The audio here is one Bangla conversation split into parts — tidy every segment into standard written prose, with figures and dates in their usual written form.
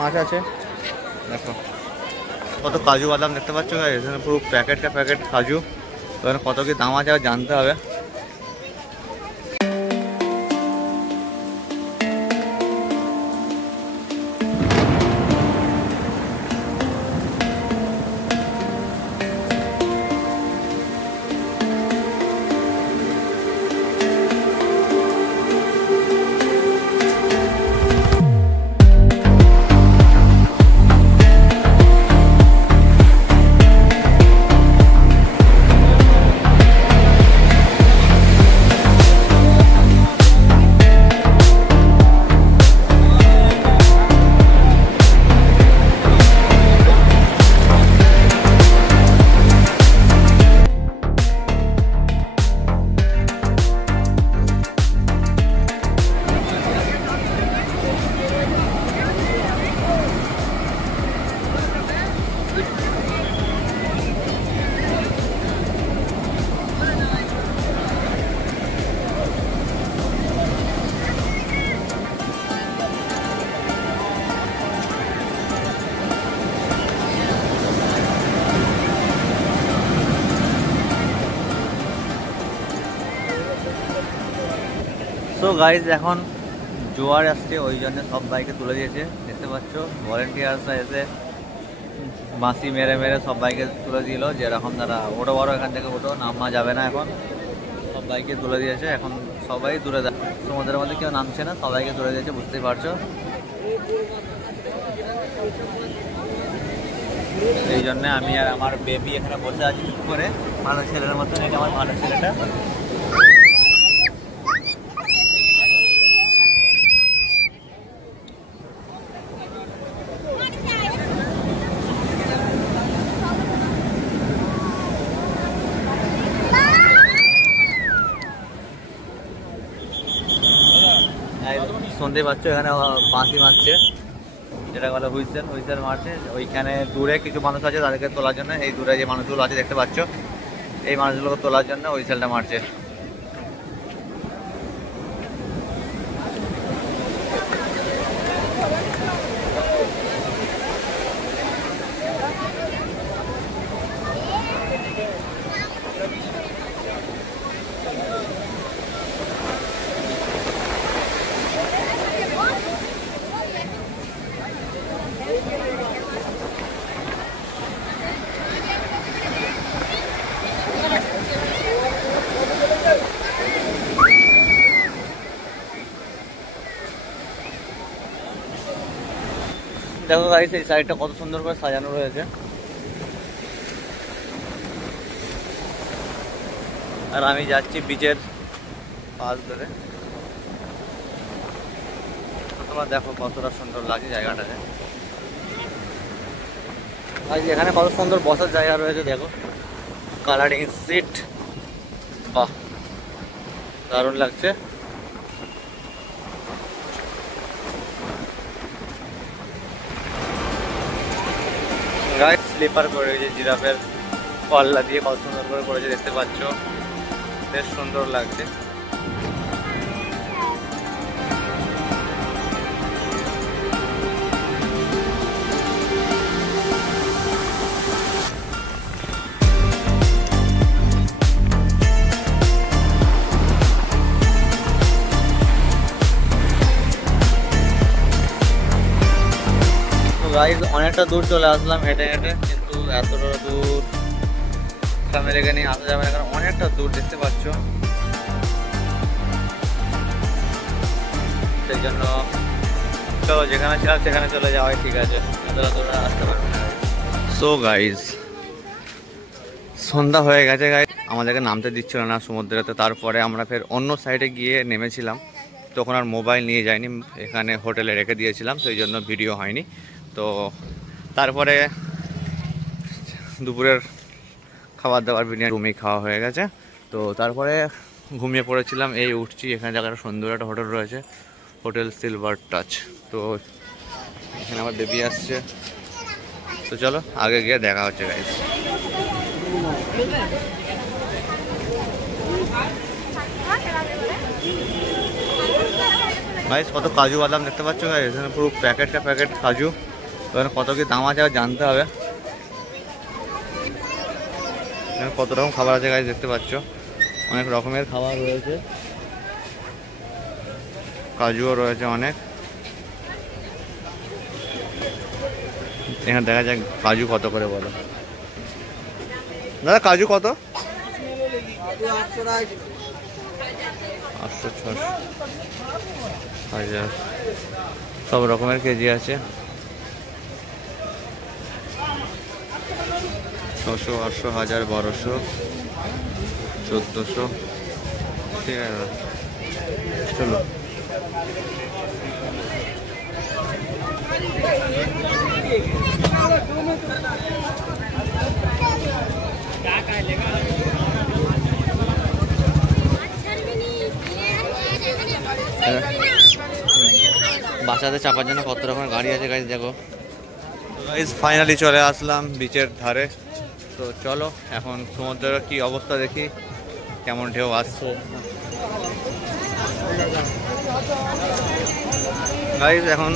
মাছ আছে দেখো, কত কাজু বাদাম দেখতে পাচ্ছ এখানে, পুরো প্যাকেটটা প্যাকেট কাজু। এখানে কত কি দাম আছে জানতে হবে। সো গাইজ এখন জোয়ার আসছে, ওই জন্য সব বাইকে তুলে দিয়েছে দেখতে পাচ্ছ। ভলেন্টিয়ার্সরা এসে বাঁশি মেরে মেরে সব বাইকে তুলে দিল, যেরকম তারা ওটো বড়ো এখান থেকে ওটো নামা যাবে না, এখন সব বাইকে তুলে দিয়েছে। এখন সবাই দূরে যায়, সমুদ্রের মধ্যে কেউ নামছে না, সবাইকে তুলে দিয়েছে, বুঝতেই পারছো। এই জন্য আমি আর আমার বেবি এখানে বসে আছি চুপ করে, ভালো ছেলের মতন। এটা আমার ভালো ছেলেটা। শুনতে পাচ্ছ এখানে বাঁশি মারছে, যেটা বলে হুইসেল, হুইসেল মারছে। ওইখানে দূরে কিছু মানুষ আছে তাদেরকে তোলার জন্য, এই দূরে যে মানুষগুলো আছে দেখতে পাচ্ছ, এই মানুষগুলোকে তোলার জন্য হুইসেলটা মারছে। দেখো গাইস এই সাইডটা কত সুন্দর করে সাজানো রয়েছে, আর আমি যাচ্ছি বিচের পাশ ধরে। তোমরা দেখো কতটা সুন্দর লাগে জায়গাটাতে। আর এখানে কত সুন্দর বসার জায়গা রয়েছে দেখো, কালারিং সিট, বাহ দারুণ লাগছে। গাইস স্লিপার করেছে, জিরাফের পাল্লা দিয়ে কত সুন্দর করে করেছে দেখতে পাচ্ছ, বেশ সুন্দর লাগছে। গাইস অনেকটা দূর চলে আসলাম হেঁটে হেঁটে, কিন্তু এতটা দূর ফ্যামিলিকে নিয়ে আসা যাবে না, কারণ অনেকটা দূর দেখতে পাচ্ছ। সেই জন্য চলো যেখানে ছিলাম সেখানে চলে যাওয়াই ঠিক আছে, এতটা দূর আসতে পারবে না। সো গাইস সন্ধ্যা হয়ে গেছে গাইস, আমাদেরকে নামতে দিচ্ছিল না সমুদ্রেতে। তারপরে আমরা ফের অন্য সাইডে গিয়ে নেমেছিলাম, তখন আর মোবাইল নিয়ে যাইনি, এখানে হোটেলে রেখে দিয়েছিলাম, সেই জন্য ভিডিও হয়নি। তো তারপরে দুপুরের খাবার দাবার বিরিয়ানি রুমেই খাওয়া হয়ে গেছে। তো তারপরে ঘুমিয়ে পড়েছিলাম, এই উঠছি। এখানে জায়গাটা সুন্দর একটা হোটেল রয়েছে, হোটেল সিলভার টাচ। তো এখানে আমার বেবি আসছে, তো চলো আগে গিয়ে দেখা হচ্ছে গাইস। গাইস কত কাজু বাদাম দেখতে পাচ্ছ গাইস, এখানে পুরো প্যাকেটটা প্যাকেট কাজু। এখানে কত কি দাম আছে জানতে হবে। এখানে কত রকম খাবার আছে গাইস দেখতে পাচ্ছ, অনেক রকমের খাবার রয়েছে, কাজুও রয়েছে অনেক। এখানে দেখা যাক কাজু কত করে বলো দাদা, কাজু কত? 800, 600, 1000 সব রকমের কেজি আছে। 600, 800, 1000, 1200, 1400। ঠিক আছে চলো। বাচ্চাদের চাপার জন্য কত রকমের গাড়ি আছে গাইজ দেখো। গাইজ ফাইনালি চলে আসলাম বিচের ধারে। তো চলো এখন সমুদ্রের কি অবস্থা দেখি, কেমন ঢেউ আসছে। গাইজ এখন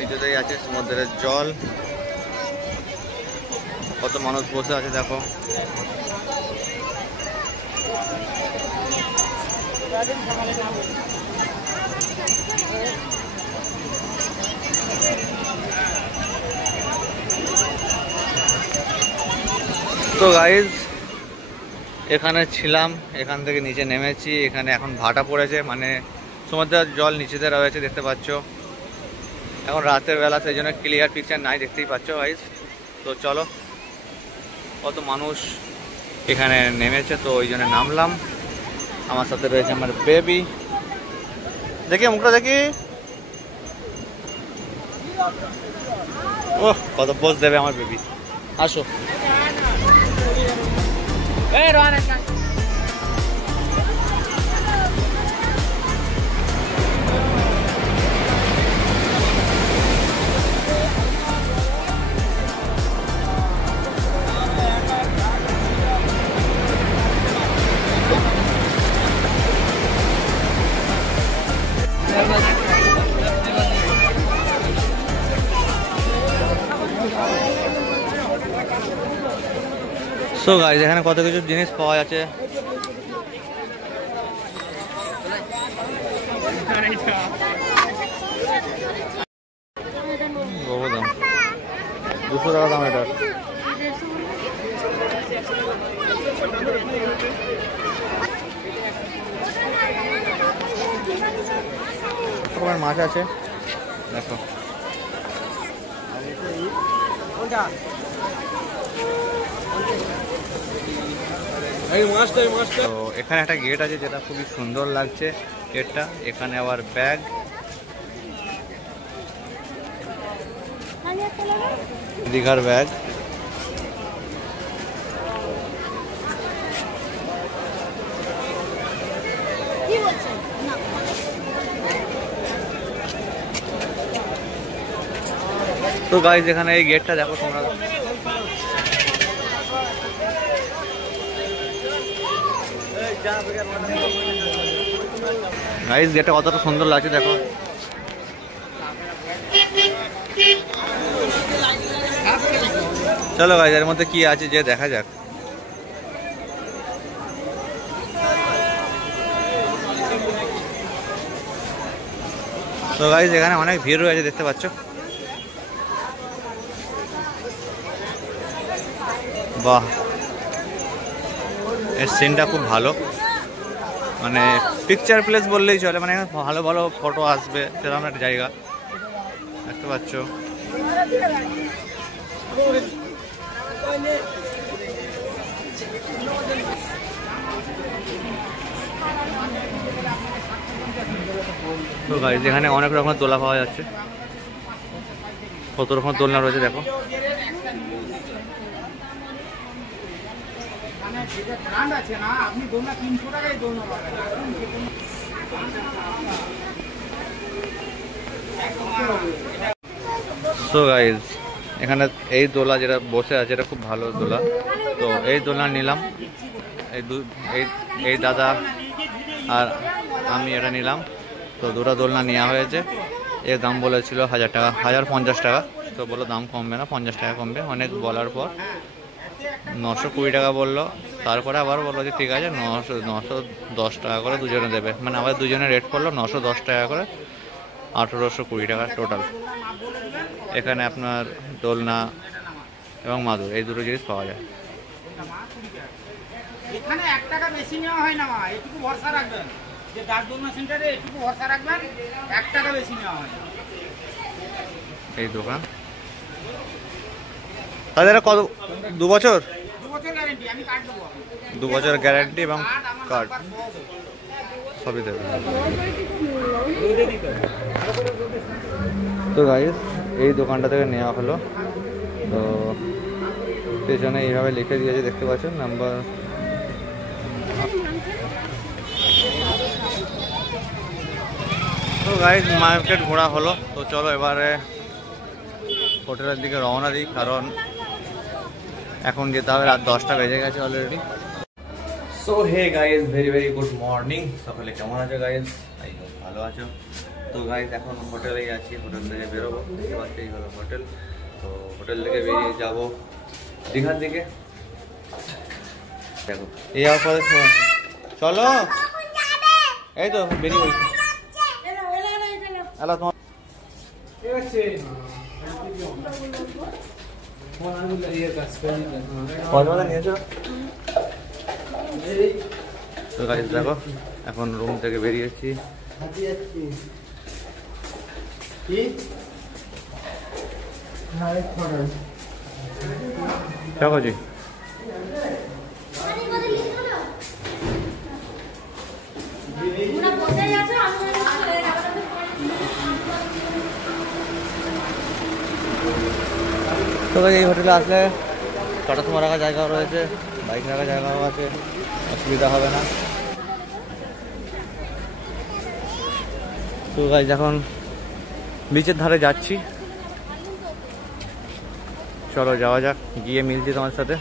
নিচেতেই আছে সমুদ্রের জল, কত মানুষ বসে আছে দেখো। তো গাইজ এখানে ছিলাম, এখান থেকে নিচে নেমেছি, এখানে এখন ভাটা পড়েছে, মানে সমুদ্রের জল নিচেতে রয়েছে দেখতে পাচ্ছ। এখন রাতের বেলা, সেই জন্য ক্লিয়ার পিকচার নাই, দেখতেই পাচ্ছ গাইজ। তো চলো, কত মানুষ এখানে নেমেছে, তো ওই জন্য নামলাম। আমার সাথে রয়েছে আমার বেবি, দেখি মুখটা দেখি। ওহ কত পোজ দেবে আমার বেবি, আসো। সো গাইজ এখানে কত কিছু জিনিস পাওয়া যাচ্ছে। বহু দাম, 200 টাকা দাম এটার। মাছ আছে দেখো। তো এখানে একটা গেট আছে যেটা খুবই সুন্দর লাগছে গেটটা। এখানে আবার ব্যাগ, দীঘার ব্যাগ। তো গাইজ এখানে এই গেটটা দেখো তোমরা, গাইজ গেটটা কতটা সুন্দর লাগছে দেখো। চলো গাইজ এর মধ্যে কি আছে যে দেখা যাক। তো গাইজ এখানে অনেক ভিড় রয়েছে দেখতে পাচ্ছ। বাহ, এর সিনটা খুব ভালো, মানে পিকচার প্লেস বললেই চলে, মানে ভালো ভালো ফটো আসবে সেরকম একটা জায়গা দেখতে পাচ্ছ। তো গাইজ এখানে অনেক রকমের দোলা পাওয়া যাচ্ছে, কত রকমের দোলনা রয়েছে দেখো। সো গাইজ এখানে এই দোলা যেটা বসে আছে এটা খুব ভালো দোলা, তো এই দোলনা নিলাম। এই দাদা আর আমি এটা নিলাম। তো দুটো দোলনা নেওয়া হয়েছে। এর দাম বলেছিল 1000 টাকা, 1050 টাকা। তো বললো দাম কমবে না, 50 টাকা কমবে। অনেক বলার পর 920 টাকা বললো। তারপরে আবার বললো যে ঠিক আছে 910 টাকা করে দুজনে দেবে, মানে আবার দুজনে রেট করলো 910 টাকা করে, 1820 টাকা টোটাল। এখানে আপনার দোলনা এবং মাদুর এই দুটো জিনিস পাওয়া যায়। এখানে 1 টাকা বেশি নেওয়া হয় না, এটুকু ভরসা রাখবেন যে দাস দোলনা সেন্টারে এটুকু ভরসা রাখবেন, 1 টাকা বেশি নেওয়া হয়। এই দোকান তাদের কত 2 বছর? 2 বছর গ্যারান্টি, আমি কার্ড দেবো। 2 বছর গ্যারান্টি এবং কার্ড সবই দেবে। তো গাইস এই দোকানটা থেকে নেওয়া হলো। তো পেছনে এইভাবে লিখে দিয়েছে, দেখতে পাচ্ছেন নাম্বার। তো গাইস মার্কেট ঘোরা হলো। তো চলো এবারে হোটেলের দিকে রওনা দিই, কারণ এখন যেতে হবে, রাত 10টা বেজে গেছে already. So hey guys, very very good morning. সকালে কেমন আছো গাইস? আই হোপ ভালো আছো। তো গাইস এখন হোটেলেই আছি, হোটেল থেকে বেরোবো। দেখতে পাচ্ছি এই হলো হোটেল। তো হোটেল থেকে বেরিয়ে যাব দীঘার দিকে। দেখো এই পরে চলো, এই তো বেরিয়ে পড়ছি। হ্যালো তোমার নিয়েছো? তো গাইস দেখো এখন রুম থেকে বেরিয়েছি। দেখো জি তো এই হোটেলে আসলে টোটো তোমার রাখার জায়গাও রয়েছে, বাইক রাখার জায়গাও আছে, অসুবিধা হবে না। তো গাইস এখন বিচের ধারে যাচ্ছি, চলো যাওয়া যাক, গিয়ে মিলছি তোমার সাথে।